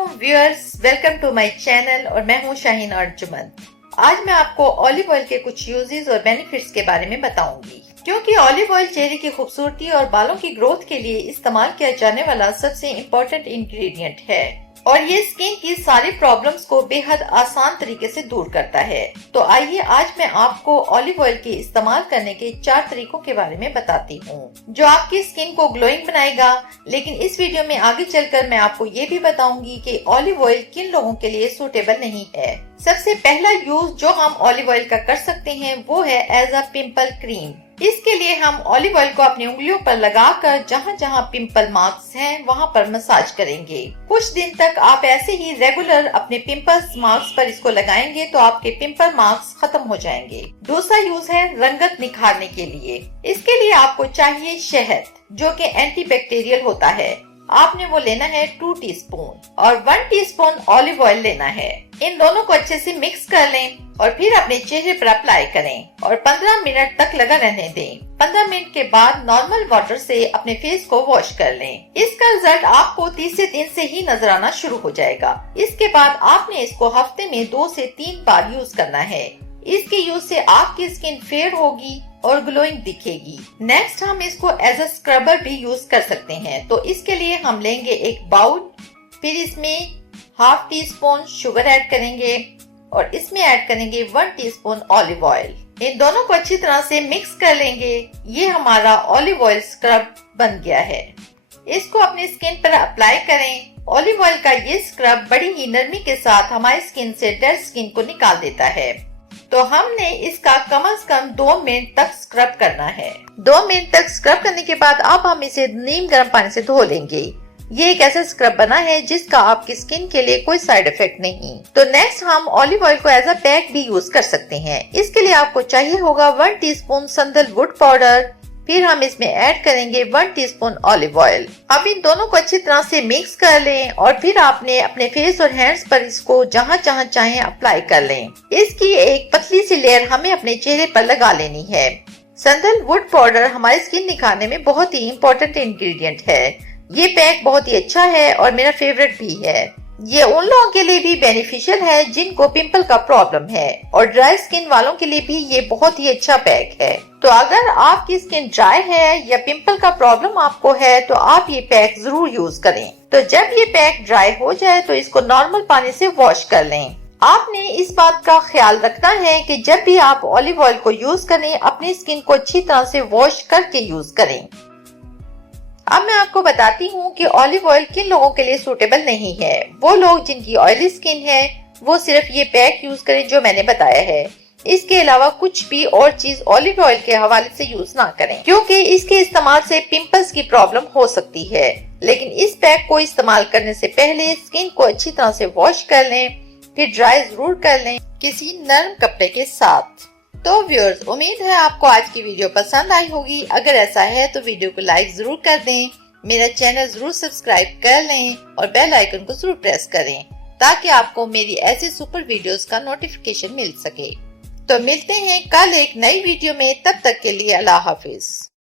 अस्सलामुअलैकुम viewers, welcome to my channel और मैं हूं शाहीन अर्जुमन। आज मैं आपको ऑलिव ऑयल के कुछ यूजेस और बेनिफिट्स के बारे में बताऊंगी, क्योंकि ऑलिव ऑयल चेहरे की खूबसूरती और बालों की ग्रोथ के लिए इस्तेमाल किया जाने वाला सबसे इम्पोर्टेंट इंग्रेडिएंट है और ये स्किन की सारी प्रॉब्लम्स को बेहद आसान तरीके से दूर करता है। तो आइए आज मैं आपको ऑलिव ऑयल के इस्तेमाल करने के 4 तरीकों के बारे में बताती हूँ, जो आपकी स्किन को ग्लोइंग बनाएगा। लेकिन इस वीडियो में आगे चलकर मैं आपको ये भी बताऊंगी कि ऑलिव ऑयल किन लोगों के लिए सूटेबल नहीं है। सबसे पहला यूज जो हम ऑलिव ऑयल का कर सकते हैं वो है एज अ पिंपल क्रीम। इसके लिए हम ऑलिव ऑयल को अपनी उंगलियों पर लगाकर जहां जहां पिंपल मार्क्स हैं वहां पर मसाज करेंगे। कुछ दिन तक आप ऐसे ही रेगुलर अपने पिंपल्स मार्क्स पर इसको लगाएंगे तो आपके पिंपल मार्क्स खत्म हो जाएंगे। दूसरा यूज है रंगत निखारने के लिए। इसके लिए आपको चाहिए शहद, जो कि एंटीबैक्टीरियल होता है। आपने वो लेना है 2 टीस्पून और 1 टीस्पून ऑलिव ऑयल लेना है। इन दोनों को अच्छे से मिक्स कर लें और फिर अपने चेहरे पर अप्लाई करें और 15 मिनट तक लगा रहने दें। 15 मिनट के बाद नॉर्मल वाटर से अपने फेस को वॉश कर लें। इसका रिजल्ट आपको तीसरे दिन से ही नजर आना शुरू हो जाएगा। इसके बाद आपने इसको हफ्ते में 2 से 3 बार यूज करना है। इसके यूज से आपकी स्किन फेयर होगी और ग्लोइंग दिखेगी। नेक्स्ट हम इसको एज अ स्क्रबर भी यूज कर सकते हैं। तो इसके लिए हम लेंगे एक बाउल, फिर इसमें half tea spoon sugar add करेंगे और इसमें ऐड करेंगे 1 टीस्पून ऑलिव ऑयल। इन दोनों को अच्छी तरह से मिक्स कर लेंगे। ये हमारा ऑलिव ऑयल स्क्रब बन गया है। इसको अपनी स्किन पर अप्लाई करें। ऑलिव ऑयल का ये स्क्रब बड़ी ही नरमी के साथ हमारी स्किन से डेड स्किन को निकाल देता है। तो हमने इसका कम से कम 2 मिनट तक स्क्रब करना है। 2 मिनट तक स्क्रब करने के बाद अब हम इसे नीम गर्म पानी से धो लेंगे। ये एक ऐसा स्क्रब बना है जिसका आपकी स्किन के लिए कोई साइड इफेक्ट नहीं। तो नेक्स्ट हम ऑलिव ऑयल को एज अ पैक भी यूज कर सकते हैं। इसके लिए आपको चाहिए होगा 1 टीस्पून सैंडलवुड पाउडर, फिर हम इसमें ऐड करेंगे 1 टीस्पून ऑलिव ऑयल। अब इन दोनों को अच्छी तरह से मिक्स कर लें और फिर आपने अपने फेस और हैंड्स पर इसको जहां जहां चाहें अप्लाई कर लें। इसकी एक पतली सी लेयर हमें अपने चेहरे पर लगा लेनी है। सैंडलवुड पाउडर हमारी स्किन निखारने में बहुत ही इम्पोर्टेंट इंग्रेडिएंट है। ये पैक बहुत ही अच्छा है और मेरा फेवरेट भी है। ये उन लोगों के लिए भी बेनिफिशियल है जिनको पिंपल का प्रॉब्लम है और ड्राई स्किन वालों के लिए भी ये बहुत ही अच्छा पैक है। तो अगर आपकी स्किन ड्राई है या पिंपल का प्रॉब्लम आपको है तो आप ये पैक जरूर यूज करें। तो जब ये पैक ड्राई हो जाए तो इसको नॉर्मल पानी से वॉश कर लें। आपने इस बात का ख्याल रखना है कि जब भी आप ऑलिव ऑयल को यूज करें अपनी स्किन को अच्छी तरह से वॉश करके यूज करें। अब मैं आपको बताती हूँ कि ऑलिव ऑयल किन लोगों के लिए सूटेबल नहीं है। वो लोग जिनकी ऑयली स्किन है वो सिर्फ ये पैक यूज करें जो मैंने बताया है। इसके अलावा कुछ भी और चीज ऑलिव ऑयल के हवाले से यूज ना करें, क्योंकि इसके इस्तेमाल से पिंपल्स की प्रॉब्लम हो सकती है। लेकिन इस पैक को इस्तेमाल करने से पहले स्किन को अच्छी तरह से वॉश कर लें, फिर ड्राई जरूर कर लें किसी नर्म कपड़े के साथ। तो व्यूअर्स, उम्मीद है आपको आज की वीडियो पसंद आई होगी। अगर ऐसा है तो वीडियो को लाइक जरूर कर दें, मेरा चैनल जरूर सब्सक्राइब कर लें और बेल आइकन को जरूर प्रेस करें ताकि आपको मेरी ऐसी सुपर वीडियोस का नोटिफिकेशन मिल सके। तो मिलते हैं कल एक नई वीडियो में, तब तक के लिए अल्लाह हाफिज।